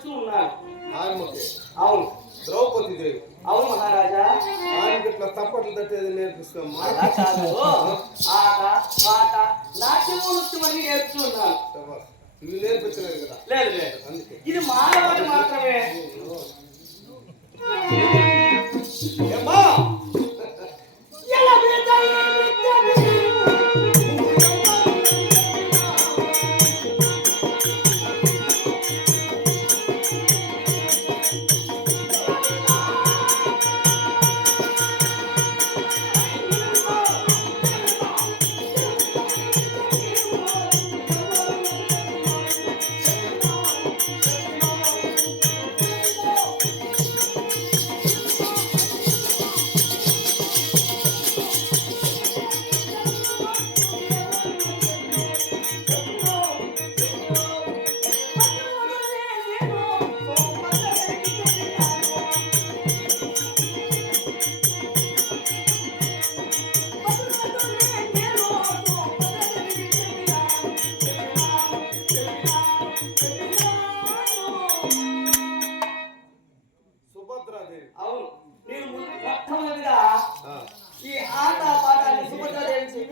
నేర్పుతూ ఉన్నాను. అవును, ద్రౌపది దేవి. అవును మహారాజా. ఆయనకి ఇట్లా తప్పట్లు తట్టేది నేర్పిస్తామా? అలా కాదు, ఆట పాట నాట్యము నృత్యం అన్ని నేర్పుతూ ఉన్నాను. ఇవి నేర్పించలేదు కదా? లేదు లేదు, ఇది మానవాడి మాత్రమే. అవును, నేను మొట్టమొదటిగా ఈ ఆట పాఠాన్ని సుభద్రాదేవి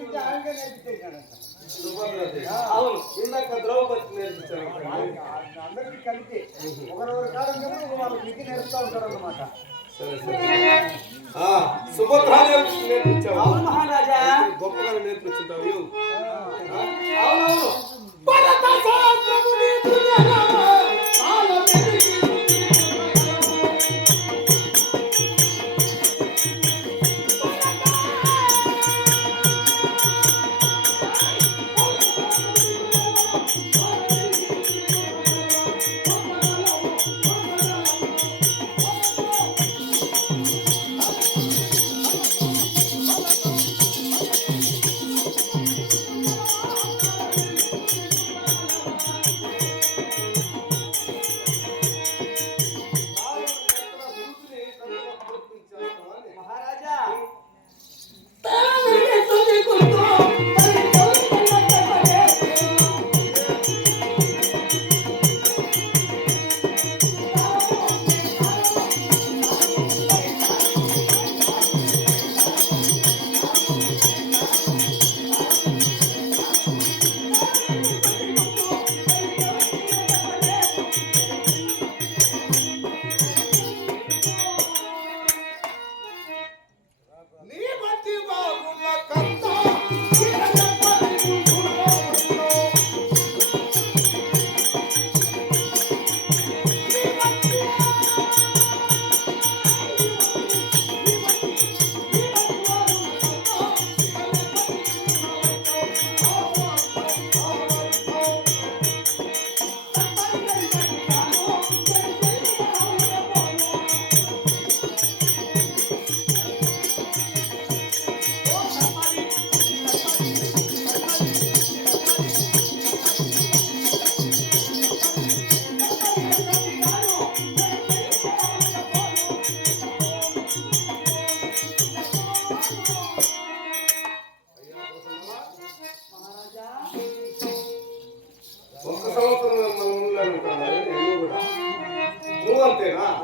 అవును, ఇందాక ద్రౌపది నేర్పించాను. అందరికీ కలిపి ఒకరొకరు కాలంలో వాళ్ళకి విద్య నేర్పుతూ ఉంటారు అన్నమాట. సరే సరే, సుభద్రాదేవి నేర్పించావు. అవును మహారాజా, గొప్పగా నేర్పించుంటావు. అవునవును.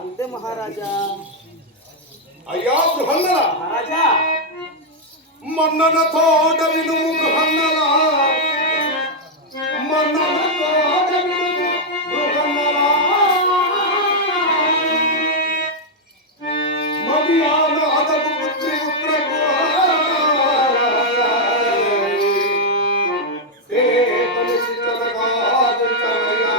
అంతే మహారాజా. అయ్యా బృహన్నల మహారాజా, మన్నన తోట వినుము బృహన్నల, మన్నన తోట వినుము బృహన్నల, మదియానాదము పుత్రి పుత్రకు సేపని చిత్తగా దుర్గమయ్యా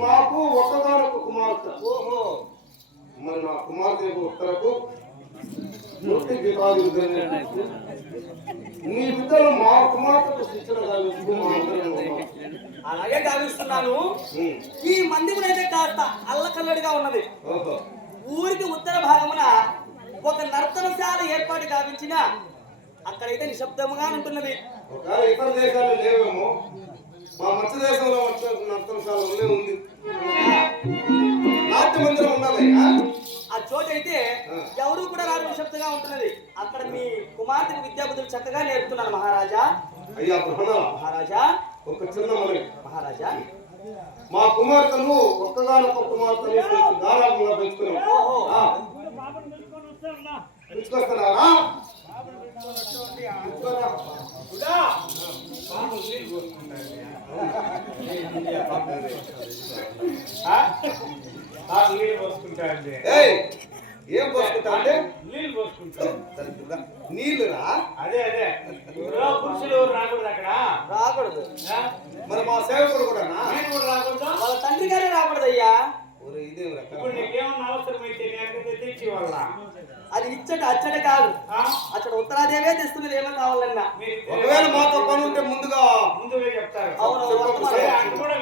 మాకు ఒకగానొక కుమార్తె. ఓహో, మరి నా కుమార్తె ఉత్తరకు నృత్య గీతాలు నీ బిడ్డలు మా కుమార్తెకు శిక్షణ అలాగే గావిస్తున్నాను. ఉమ్. ఈ మందిరమైతే కాస్త అల్లకల్లడిగా ఉన్నది. ఓహో. ఊరికి ఉత్తర భాగమున ఒక నర్తనశాల ఏర్పాటు గావించిన అక్కడైతే నిశ్శబ్దముగా ఉంటున్నది. ఒకవేళ ఇతర దేశాలు లేవేమో, మా మత్స్య దేశంలో నర్తనశాల ఉంది. నాట్య మందిరం ఉండాలయ్యా. ఆ చోటైతే ఎవరు కూడా రాని నిశ్శబ్దంగా ఉంటున్నది. అక్కడ మీ కుమార్తెకు విద్యాబుద్ధులు చక్కగా నేర్పుతున్నాను మహారాజా. అయ్యా బ్రహ్మణ, మహారాజా, ఒక చిన్న మనవి. మహారాజా, మా కుమార్తెను ఒక్కగానొక్క కుమార్తెను కొంచెం గారాబంగా పెంచుకున్నాం. ఓహో. పిలుచుకొస్తున్నారా? ఏయ్, ఏం పోసుకుంటా అంటే నీళ్ళు పోసుకుంటాం. నీళ్ళురా? అదే అదే ఇప్పుడు పురుషులు రాకూడదు అక్కడ. రాకూడదు. ఆ? మరి మా సేవకుడు కూడానా? నేను కూడా రాకూడదు. వాళ్ళ తండ్రి గారే రాకూడదయ్యా. ఒరే, ఇదేం రకం? ఇప్పుడు నీకేమన్నా అవసరమైతే నేను తెచ్చి వాళ్ళ అది ఇచ్చట అచ్చట కాదు, ఆ? అచ్చట ఉత్తరాదేవే తెస్తున్నది ఏమో కావాలన్నా. మీరు ఒకవేళ మాతో పని ఉంటే ముందుగా ముందుగా చెప్తారు. అవును, చెప్పు. వర్తమానం. అంత కూడా